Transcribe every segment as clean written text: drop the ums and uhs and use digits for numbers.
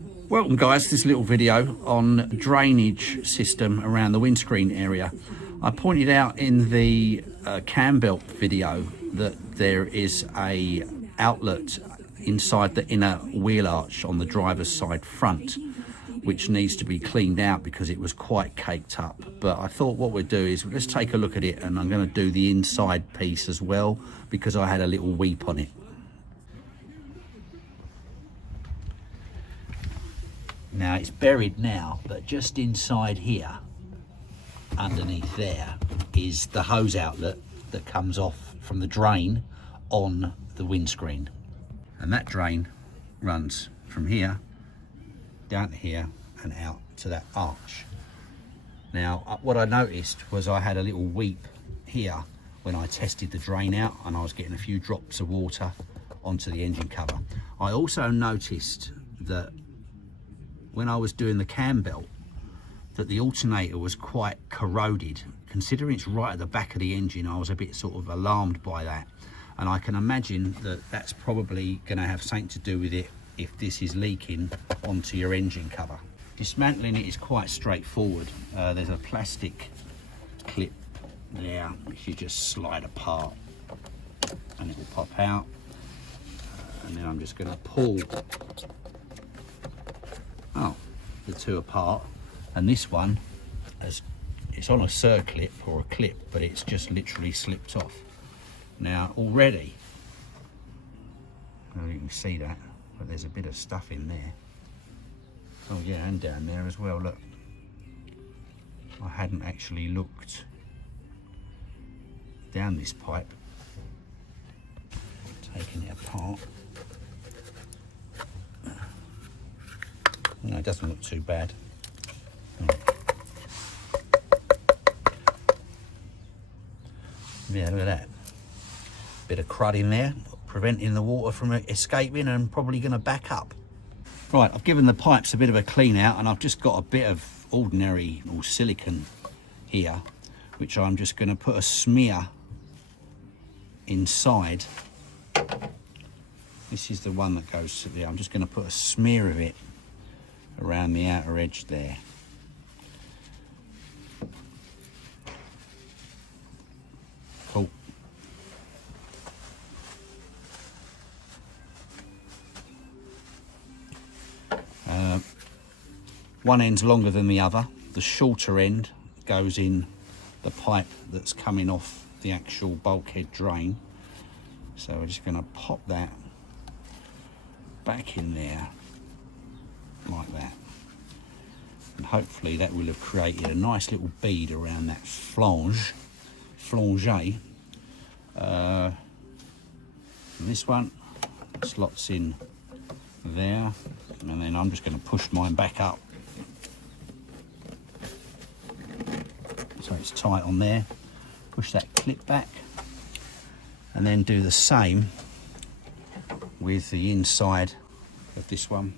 Welcome guys to this little video on drainage system around the windscreen area. I pointed out in the cam belt video that there is a outlet inside the inner wheel arch on the driver's side front which needs to be cleaned out because it was quite caked up. But I thought what we'd do is let's take a look at it, and I'm going to do the inside piece as well because I had a little weep on it. Now it's buried now, but just inside here, underneath there, is the hose outlet that comes off from the drain on the windscreen. And that drain runs from here, down to here, and out to that arch. Now, what I noticed was I had a little weep here when I tested the drain out, and I was getting a few drops of water onto the engine cover. I also noticed that when I was doing the cam belt, that the alternator was quite corroded. Considering it's right at the back of the engine, I was a bit sort of alarmed by that. And I can imagine that that's probably going to have something to do with it if this is leaking onto your engine cover. Dismantling it is quite straightforward. There's a plastic clip there which you just slide apart and it will pop out. And then I'm just going to pull the two apart, and this one it's on a circlip or a clip, but it's just literally slipped off. Now already, you can see that, but there's a bit of stuff in there. Oh yeah, and down there as well, look. I hadn't actually looked down this pipe. Taking it apart. No, it doesn't look too bad. Yeah, look at that. Bit of crud in there, preventing the water from escaping and probably going to back up. Right, I've given the pipes a bit of a clean out, and I've just got a bit of ordinary or silicone here, which I'm just going to put a smear inside. This is the one that goes to there. I'm just going to put a smear of it around the outer edge there. Cool. One end's longer than the other. The shorter end goes in the pipe that's coming off the actual bulkhead drain. So we're just going to pop that back in there like that, and hopefully that will have created a nice little bead around that flange. This one slots in there, and then I'm just going to push mine back up so it's tight on there. Push that clip back, and then do the same with the inside of this one.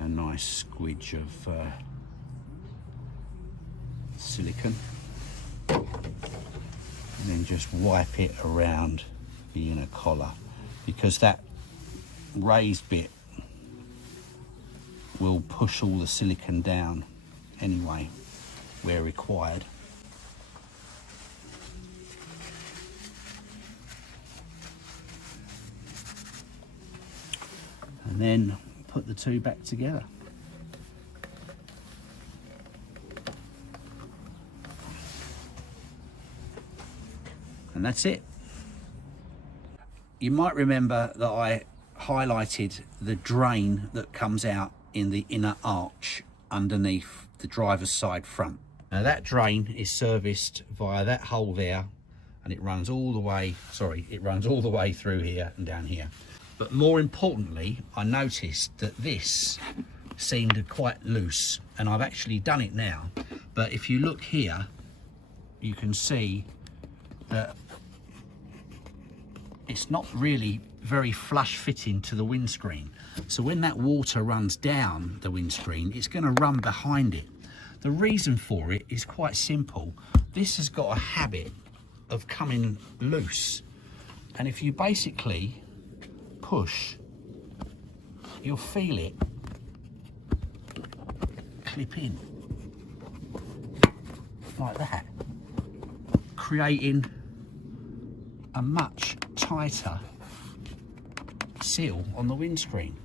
A nice squidge of silicone, and then just wipe it around the inner collar, because that raised bit will push all the silicone down anyway where required. And then put the two back together. And that's it. You might remember that I highlighted the drain that comes out in the inner arch underneath the driver's side front. Now that drain is serviced via that hole there, and it runs all the way, it runs all the way through here and down here. But more importantly, I noticed that this seemed quite loose, and I've actually done it now. But if you look here, you can see that it's not really very flush fitting to the windscreen. So when that water runs down the windscreen, it's going to run behind it. The reason for it is quite simple. This has got a habit of coming loose. And if you basically push, you'll feel it clip in like that, creating a much tighter seal on the windscreen.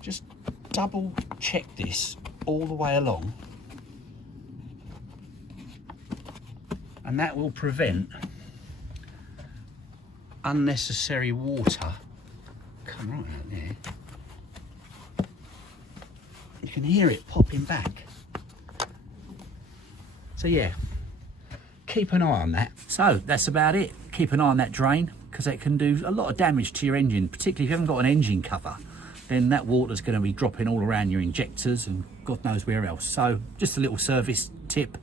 Just double check this all the way along, and that will prevent unnecessary water. Come right out there. You can hear it popping back. So yeah, keep an eye on that. So that's about it. Keep an eye on that drain, because it can do a lot of damage to your engine, particularly if you haven't got an engine cover. Then that water's going to be dropping all around your injectors and God knows where else. So just a little service tip,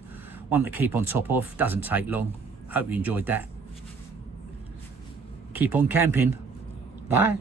one to keep on top of. Doesn't take long. Hope you enjoyed that. Keep on camping. Bye.